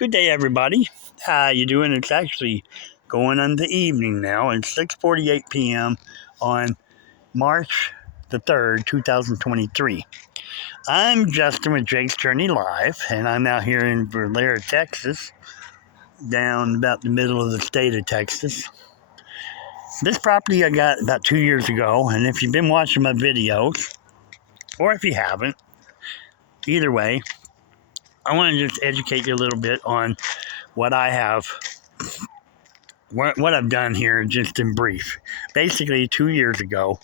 Good day, everybody. How you doing? It's actually going on the evening now. It's 6:48 p.m. on March the 3rd, 2023. I'm Justin with Jake's Journey Live, and I'm out here in Valera, Texas, down about the middle of the state of Texas. This property I got about 2 years ago, and if you've been watching my videos, or if you haven't, either way, I want to just educate you a little bit on what I have what I've done here, just in brief. Basically, 2 years ago,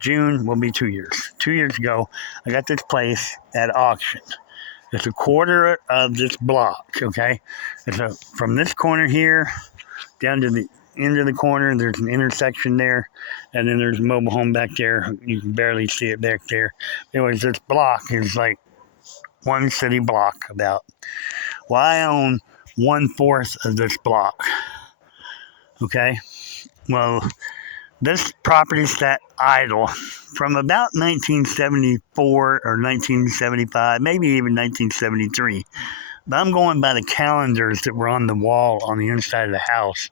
June will be 2 years. 2 years ago, I got this place at auction. It's a quarter of this block, okay? From this corner here down to the end of the corner, there's an intersection there, and then there's a mobile home back there. You can barely see it back there. Anyways, this block is like one city block about. Well, I own 1/4 of this block. Okay, well, this property sat idle from about 1974 or 1975, maybe even 1973. But I'm going by the calendars that were on the wall on the inside of the house.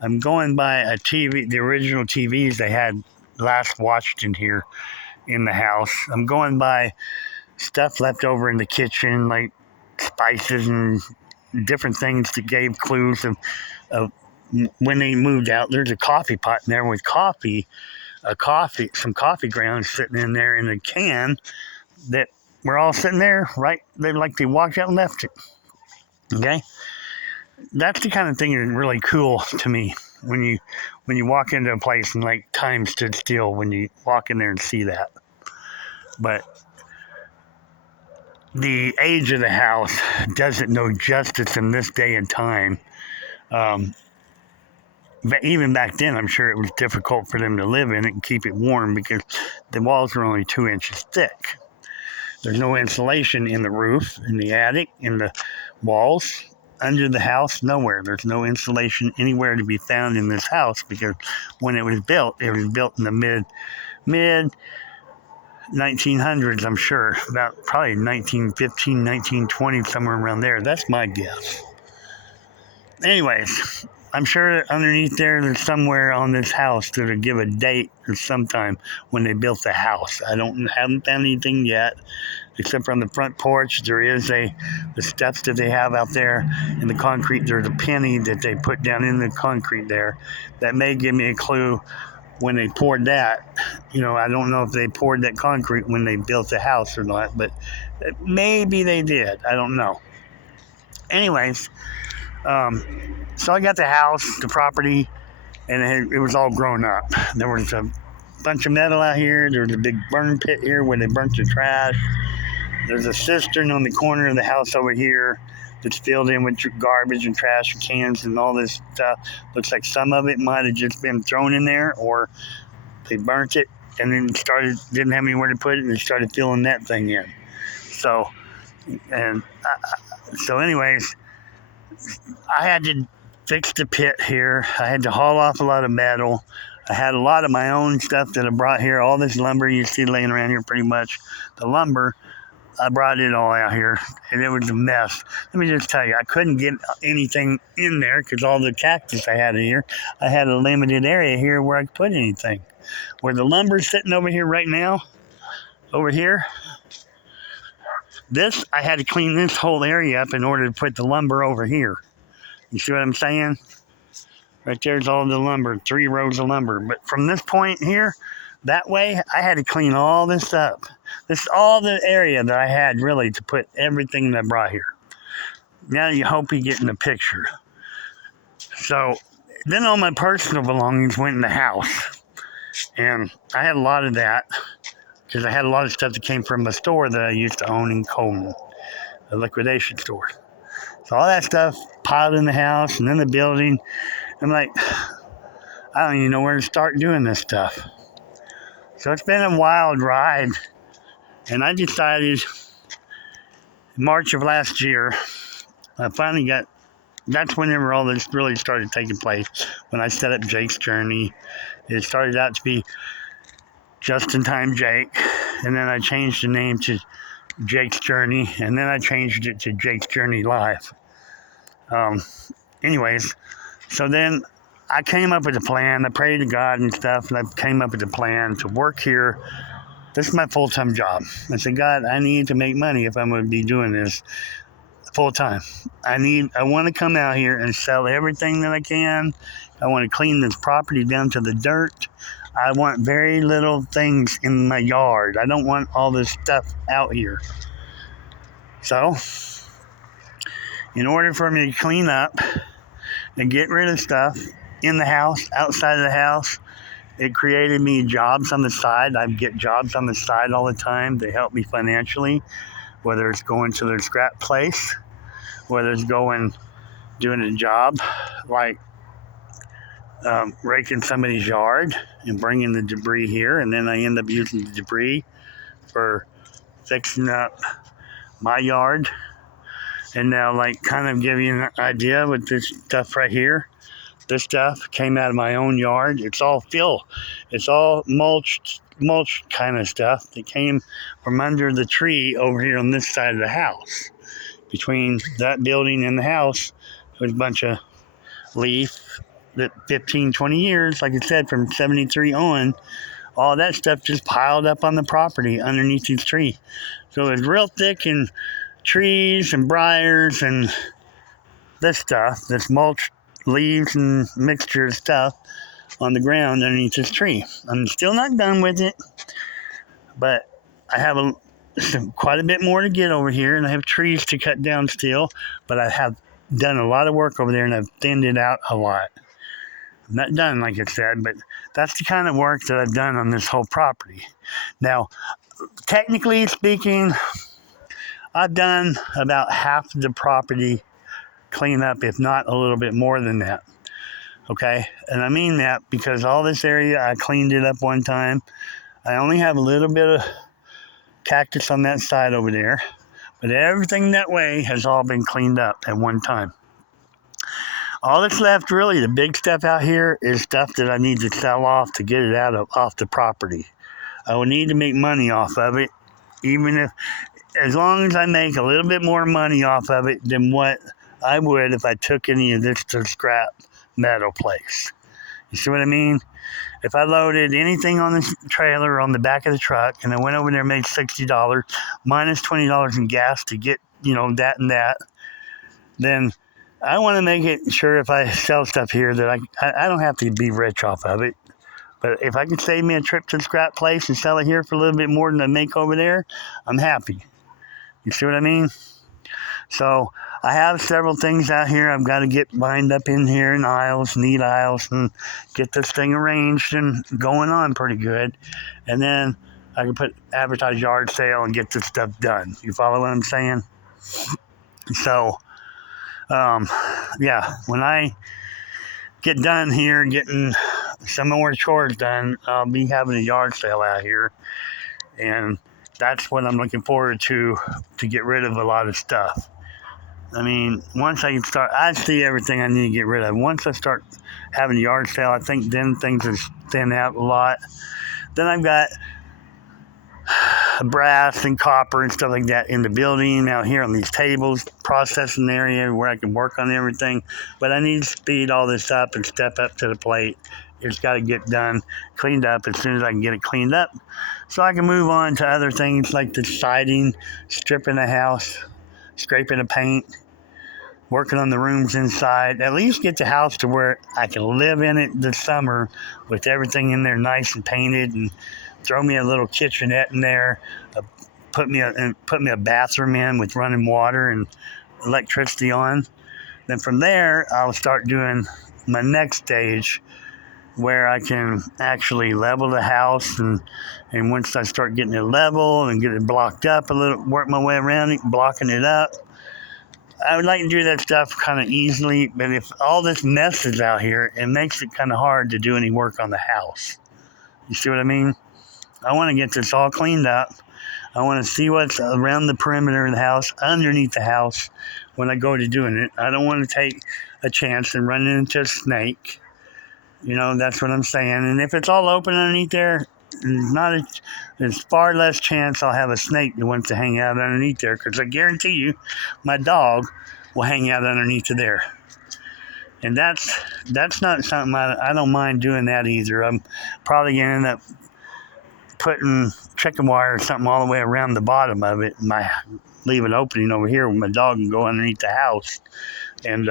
I'm going by a TV, the original TVs they had last watched in here in the house. I'm going by stuff left over in the kitchen, like spices and different things that gave clues of when they moved out. There's a coffee pot in there with some coffee grounds sitting in there in a can that were all sitting there, right? They walked out and left it. Okay, that's the kind of thing that's really cool to me when you walk into a place and like time stood still when you walk in there and see that. But the age of the house doesn't know justice in this day and time. But even back then, I'm sure it was difficult for them to live in it and keep it warm because the walls were only 2 inches thick. There's no insulation in the roof, in the attic, in the walls, under the house, nowhere. There's no insulation anywhere to be found in this house because when it was built in the mid 1900s, I'm sure. About probably 1915, 1920, somewhere around there. That's my guess. Anyways, I'm sure underneath there's somewhere on this house that'll give a date or sometime when they built the house. Haven't found anything yet, except for on the front porch. There is the steps that they have out there in the concrete. There's a penny that they put down in the concrete there that may give me a clue when they poured that. I don't know if they poured that concrete when they built the house or not, but maybe they did. I don't know. Anyways, so I got the house, the property, and it was all grown up. There was a bunch of metal out here. There was a big burn pit here where they burnt the trash. There's a cistern on the corner of the house over here that's filled in with garbage and trash and cans and all this stuff. Looks like some of it might have just been thrown in there, or they burnt it and then didn't have anywhere to put it, and they started filling that thing in. So anyways, I had to fix the pit here. I had to haul off a lot of metal. I had a lot of my own stuff that I brought here. All this lumber you see laying around here, pretty much. The lumber, I brought it all out here, and it was a mess. Let me just tell you, I couldn't get anything in there because all the cactus I had in here, I had a limited area here where I could put anything. Where the lumber's sitting over here right now, over here, I had to clean this whole area up in order to put the lumber over here. You see what I'm saying? Right there's all the lumber, 3 rows of lumber. But from this point here, that way, I had to clean all this up. This is all the area that I had really to put everything that I brought here. Now you hope you're getting the picture. So then all my personal belongings went in the house. And I had a lot of that because I had a lot of stuff that came from a store that I used to own in Coleman, a liquidation store. So all that stuff piled in the house and in the building. I'm like, I don't even know where to start doing this stuff. So it's been a wild ride. And I decided in March of last year, that's whenever all this really started taking place, when I set up Jake's Journey. It started out to be Just in Time Jake, and then I changed the name to Jake's Journey, and then I changed it to Jake's Journey Live. Um, anyways, so then I came up with a plan. I prayed to God and stuff, and I came up with a plan to work here. This is my full-time job. I said, God, I need to make money if I'm going to be doing this full-time. I want to come out here and sell everything that I can. I want to clean this property down to the dirt. I want very little things in my yard. I don't want all this stuff out here. So, in order for me to clean up and get rid of stuff in the house, outside of the house, it created me jobs on the side. I get jobs on the side all the time. They help me financially, whether it's going to their scrap place, whether it's doing a job like raking somebody's yard and bringing the debris here, and then I end up using the debris for fixing up my yard. And now, like, kind of give you an idea with this stuff right here. This stuff came out of my own yard. It's all fill. It's all mulch kind of stuff that came from under the tree over here on this side of the house. Between that building and the house, there's a bunch of leaf that 15, 20 years, like I said, from 73 on, all that stuff just piled up on the property underneath this tree. So it's real thick and trees and briars and this stuff, this mulch, leaves and mixture of stuff on the ground underneath this tree. I'm still not done with it, but I have quite a bit more to get over here, and I have trees to cut down still, but I have done a lot of work over there, and I've thinned it out a lot. I'm not done, like I said, but that's the kind of work that I've done on this whole property. Now, technically speaking, I've done about half of the property cleanup, if not a little bit more than that. Okay? And I mean that because all this area, I cleaned it up one time. I only have a little bit of cactus on that side over there, but everything that way has all been cleaned up at one time. All that's left, really, the big stuff out here is stuff that I need to sell off to get it off the property. I will need to make money off of it, as long as I make a little bit more money off of it than what I would if I took any of this to scrap metal place. You see what I mean? If I loaded anything on this trailer on the back of the truck and I went over there and made $60 minus $20 in gas to get, that and that, then I want to make it sure if I sell stuff here that I don't have to be rich off of it. But if I can save me a trip to the scrap place and sell it here for a little bit more than I make over there, I'm happy. You see what I mean? So I have several things out here I've got to get lined up in here in aisles, neat aisles, and get this thing arranged and going on pretty good. And then I can advertise yard sale and get this stuff done. You follow what I'm saying? So, when I get done here getting some more chores done, I'll be having a yard sale out here. And that's what I'm looking forward to get rid of a lot of stuff. I mean, once I see everything I need to get rid of. Once I start having a yard sale, I think then things will thin out a lot. Then I've got brass and copper and stuff like that in the building out here on these tables, processing area where I can work on everything. But I need to speed all this up and step up to the plate. It's got to get done, cleaned up as soon as I can get it cleaned up, so I can move on to other things like the siding, stripping the house, scraping the paint, working on the rooms inside. At least get the house to where I can live in it this summer with everything in there nice and painted, and throw me a little kitchenette in there, put me a bathroom in with running water and electricity on. Then from there, I'll start doing my next stage, where I can actually level the house, and once I start getting it level and get it blocked up a little, work my way around it, blocking it up. I would like to do that stuff kind of easily, but if all this mess is out here, it makes it kind of hard to do any work on the house. You see what I mean? I want to get this all cleaned up. I want to see what's around the perimeter of the house, underneath the house, when I go to doing it. I don't want to take a chance and run into a snake. That's what I'm saying. And if it's all open underneath there, there's far less chance I'll have a snake that wants to hang out underneath there, because I guarantee you, my dog will hang out underneath of there. And that's not something I don't mind doing that either. I'm probably going to end up putting chicken wire or something all the way around the bottom of it. Leave an opening over here where my dog can go underneath the house. And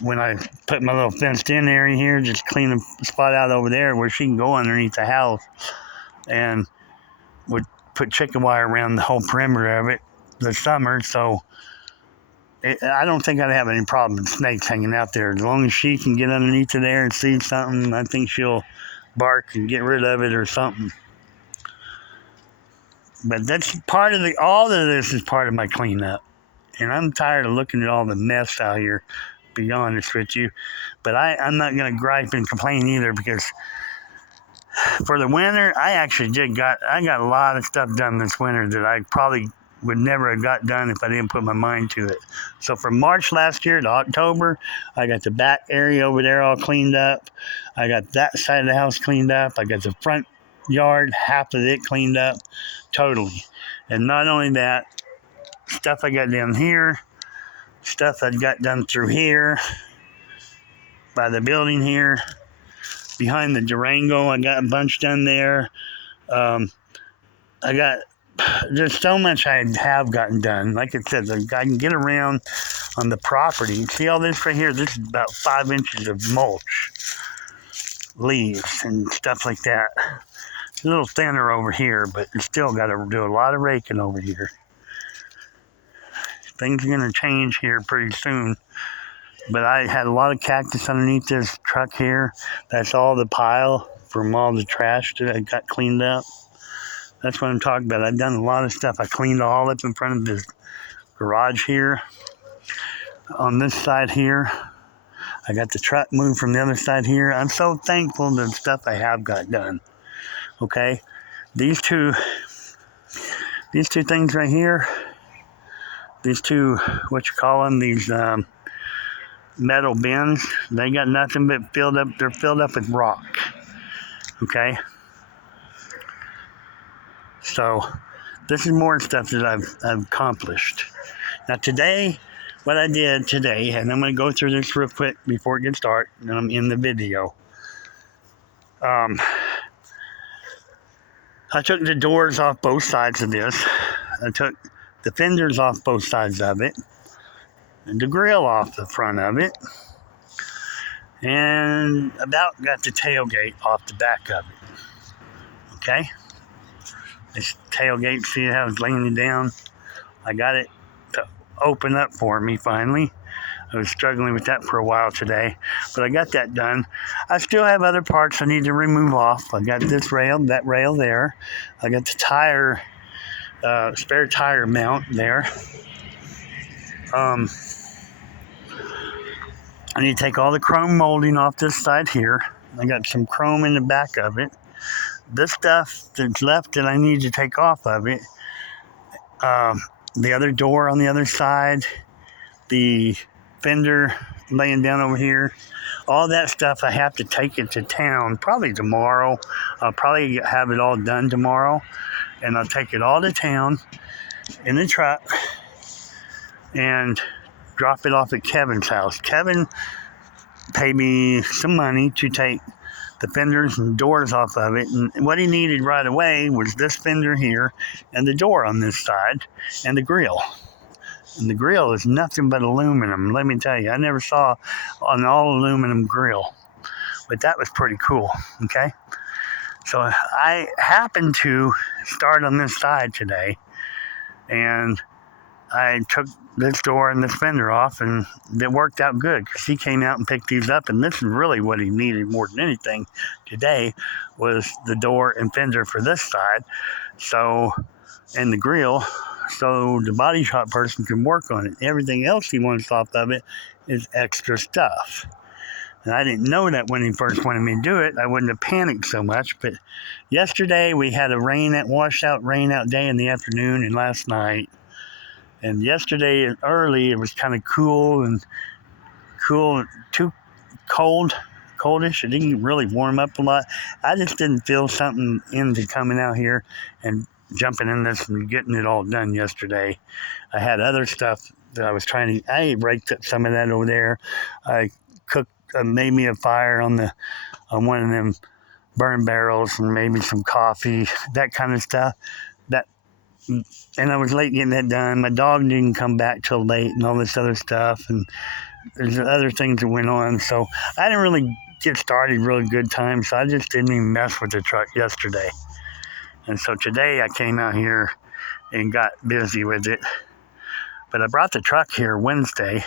when I put my little fenced in area here, just clean the spot out over there where she can go underneath the house, and would put chicken wire around the whole perimeter of it this summer. So I don't think I'd have any problem with snakes hanging out there. As long as she can get underneath of there and see something, I think she'll bark and get rid of it or something. But that's part of all of this is part of my cleanup. And I'm tired of looking at all the mess out here, to be honest with you. But I'm not going to gripe and complain either, because for the winter, I got a lot of stuff done this winter that I probably would never have got done if I didn't put my mind to it. So from March last year to October, I got the back area over there all cleaned up. I got that side of the house cleaned up. I got the front yard, half of it cleaned up totally. And not only that, stuff I got down here, stuff I got done through here, by the building here, behind the Durango, I got a bunch done there. There's so much I have gotten done. Like I said, I can get around on the property. See all this right here? This is about 5 inches of mulch, leaves and stuff like that. It's a little thinner over here, but you still got to do a lot of raking over here. Things are going to change here pretty soon. But I had a lot of cactus underneath this truck here. That's all the pile from all the trash that I got cleaned up. That's what I'm talking about. I've done a lot of stuff. I cleaned all up in front of this garage here. On this side here, I got the truck moved from the other side here. I'm so thankful for the stuff I have got done. Okay? These two things right here, these two, these metal bins, they got nothing but they're filled up with rock. Okay? So this is more stuff that I've accomplished. Now today, what I did today, and I'm going to go through this real quick before it gets dark, and I'm in the video. I took the doors off both sides of this. I took the fenders off both sides of it, and the grill off the front of it, and about got the tailgate off the back of it. Okay? This tailgate, see how it's laying down? I got it to open up for me finally. I was struggling with that for a while today, but I got that done. I still have other parts I need to remove off. I got this rail, that rail there. I got the tire, spare tire mount there. I need to take all the chrome molding off this side here. I got some chrome in the back of it. This stuff that's left that I need to take off of it, the other door on the other side, the fender laying down over here, all that stuff I have to take it to town probably tomorrow. I'll probably have it all done tomorrow, and I'll take it all to town in the truck and drop it off at Kevin's house. Kevin paid me some money to take the fenders and doors off of it, and what he needed right away was this fender here and the door on this side and the grill. And the grill is nothing but aluminum. Let me tell you, I never saw an all aluminum grill, but that was pretty cool. Okay, so I happened to start on this side today, and I took this door and this fender off, and it worked out good because he came out and picked these up, and this is really what he needed more than anything today was the door and fender for this side, and the grill, so the body shop person can work on it. Everything else he wants off of it is extra stuff. And I didn't know that when he first wanted me to do it. I wouldn't have panicked so much, but yesterday we had a washout rain out day in the afternoon, and last night. And yesterday early, it was kind of too coldish. It didn't really warm up a lot. I just didn't feel something into coming out here and jumping in this and getting it all done yesterday. I had other stuff that I was trying to. I raked up some of that over there. I cooked, made me a fire on one of them burn barrels and maybe some coffee, that kind of stuff. That and I was late getting that done. My dog didn't come back till late, and all this other stuff, and there's other things that went on. So I didn't really get started really good time. So I just didn't even mess with the truck yesterday. And so today I came out here and got busy with it. But I brought the truck here Wednesday.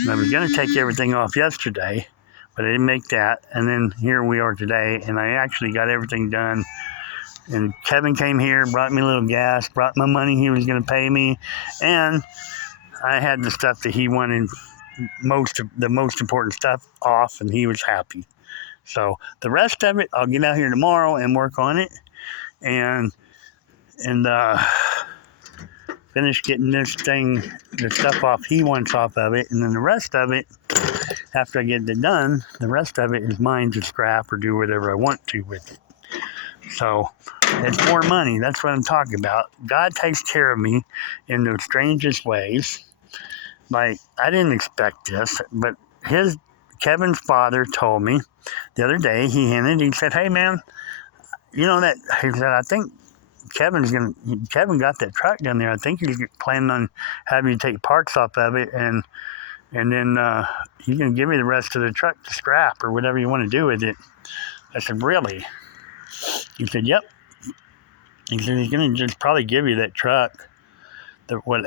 And I was going to take everything off yesterday, but I didn't make that. And then here we are today, and I actually got everything done. And Kevin came here, brought me a little gas, brought my money he was going to pay me, and I had the stuff that he wanted, the most important stuff off, and he was happy. So the rest of it, I'll get out here tomorrow and work on it, and finish getting the stuff off he wants off of it, and then the rest of it, after I get it done, the rest of it is mine to scrap or do whatever I want to with it. So it's more money. That's what I'm talking about. God takes care of me in the strangest ways. Like, I didn't expect this, but Kevin's father told me the other day, he said, hey man, you know that, he said, I think Kevin got that truck down there. I think he's planning on having you take parts off of it, and then he's going to give me the rest of the truck to scrap or whatever you want to do with it. I said, really? He said, yep. He said, he's going to just probably give you that truck.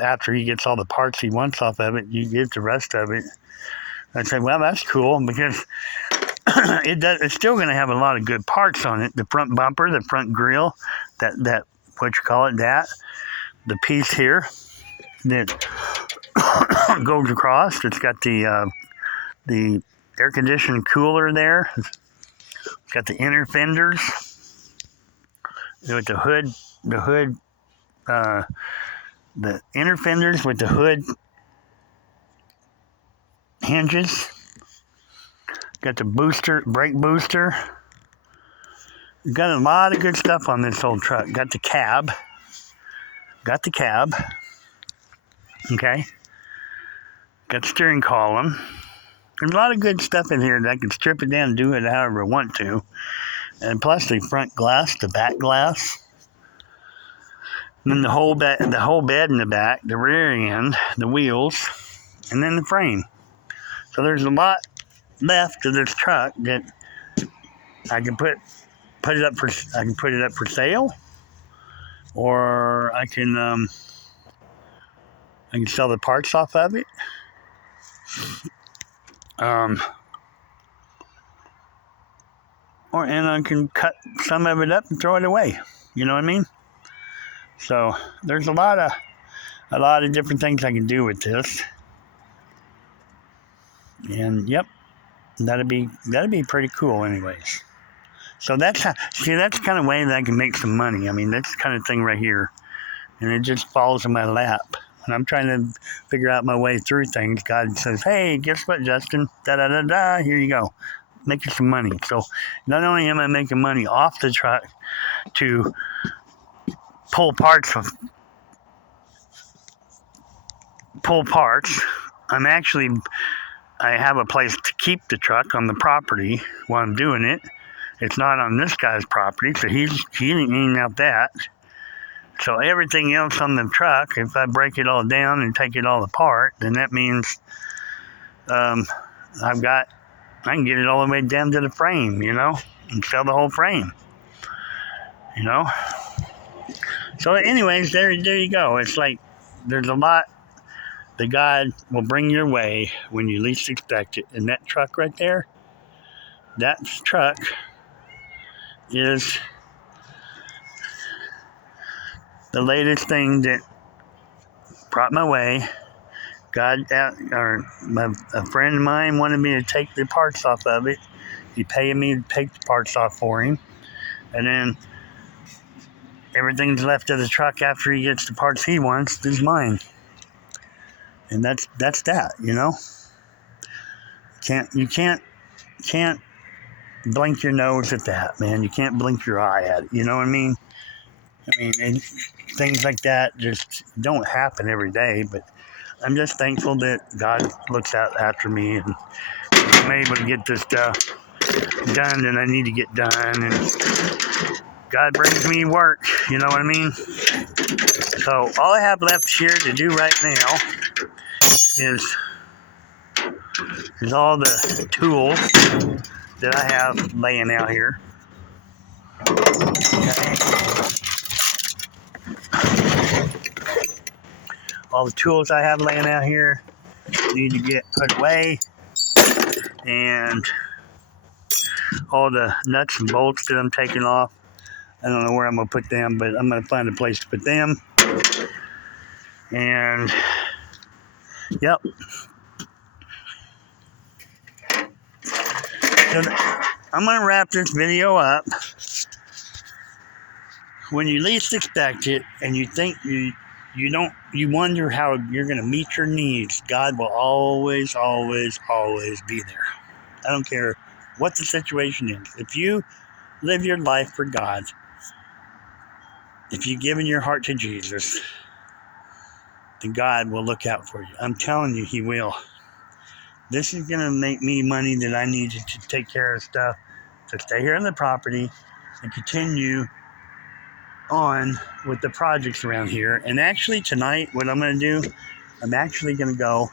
After he gets all the parts he wants off of it, you get the rest of it. I said, well, that's cool, because it's still going to have a lot of good parts on it. The front bumper, the front grille, that the piece here that goes across. It's got the air conditioning cooler there. It's got the inner fenders with the inner fenders with the hood hinges. Got the brake booster. Got a lot of good stuff on this old truck. Got the cab. Okay. Got the steering column. There's a lot of good stuff in here that I can strip it down and do it however I want to. And plus the front glass, the back glass. And then the whole bed in the back, the rear end, the wheels, and then the frame. So there's a lot left of this truck that I can put it up for sale, or I can sell the parts off of it. And I can cut some of it up and throw it away. You know what I mean? So there's a lot of different things I can do with this. And yep, that'd be pretty cool anyways. So that's kind of way that I can make some money. I mean, that's the kind of thing right here. And it just falls in my lap. And I'm trying to figure out my way through things. God says, hey, guess what, Justin? Da-da-da-da, here you go. Making some money. So not only am I making money off the truck to pull parts, I have a place to keep the truck on the property while I'm doing it. It's not on this guy's property, so he ain't eating out that. So everything else on the truck, if I break it all down and take it all apart, then that means I can get it all the way down to the frame, and sell the whole frame, So anyways, there you go. It's like there's a lot that God will bring your way when you least expect it. And that truck right there, that truck is the latest thing that brought my way. A friend of mine wanted me to take the parts off of it. He paid me to take the parts off for him. And then everything's left of the truck after he gets the parts he wants is mine. And that's that, You can't blink your nose at that, man. You can't blink your eye at it. You know what I mean? I mean, and things like that just don't happen every day, but I'm just thankful that God looks out after me and I'm able to get this stuff done that I need to get done. And God brings me work, you know what I mean? So all I have left here to do right now is all the tools that I have laying out here. Okay. All the tools I have laying out here need to get put away, and all the nuts and bolts that I'm taking off. I don't know where I'm gonna put them, but I'm gonna find a place to put them. And yep. So I'm gonna wrap this video up. When you least expect it, and you think you wonder how you're gonna meet your needs. God will always, always, always be there. I don't care what the situation is. If you live your life for God, if you've given your heart to Jesus, then God will look out for you. I'm telling you, He will. This is going to make me money that I need to take care of stuff, to stay here on the property and continue on with the projects around here. And actually tonight, what I'm going to do, I'm actually going to go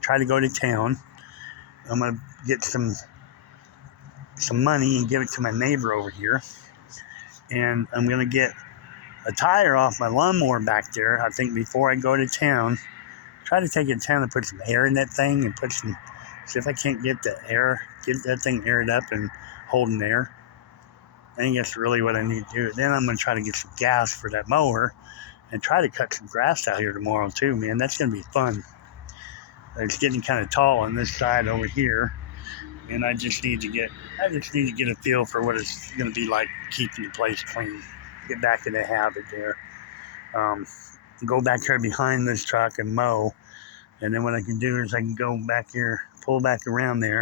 try to go to town. I'm going to get some money and give it to my neighbor over here. And I'm going to get a tire off my lawnmower back there. I think before I go to town, try to take it to town and put some air in that thing and see if I can't get that thing aired up and holding air. I think that's really what I need to do. Then I'm going to try to get some gas for that mower and try to cut some grass out here tomorrow too, man. That's going to be fun. It's getting kind of tall on this side over here, and I just need to get a feel for what it's going to be like keeping the place clean. Get back in the habit there. Go back here behind this truck and mow. And then what I can do is I can go back here, pull back around there,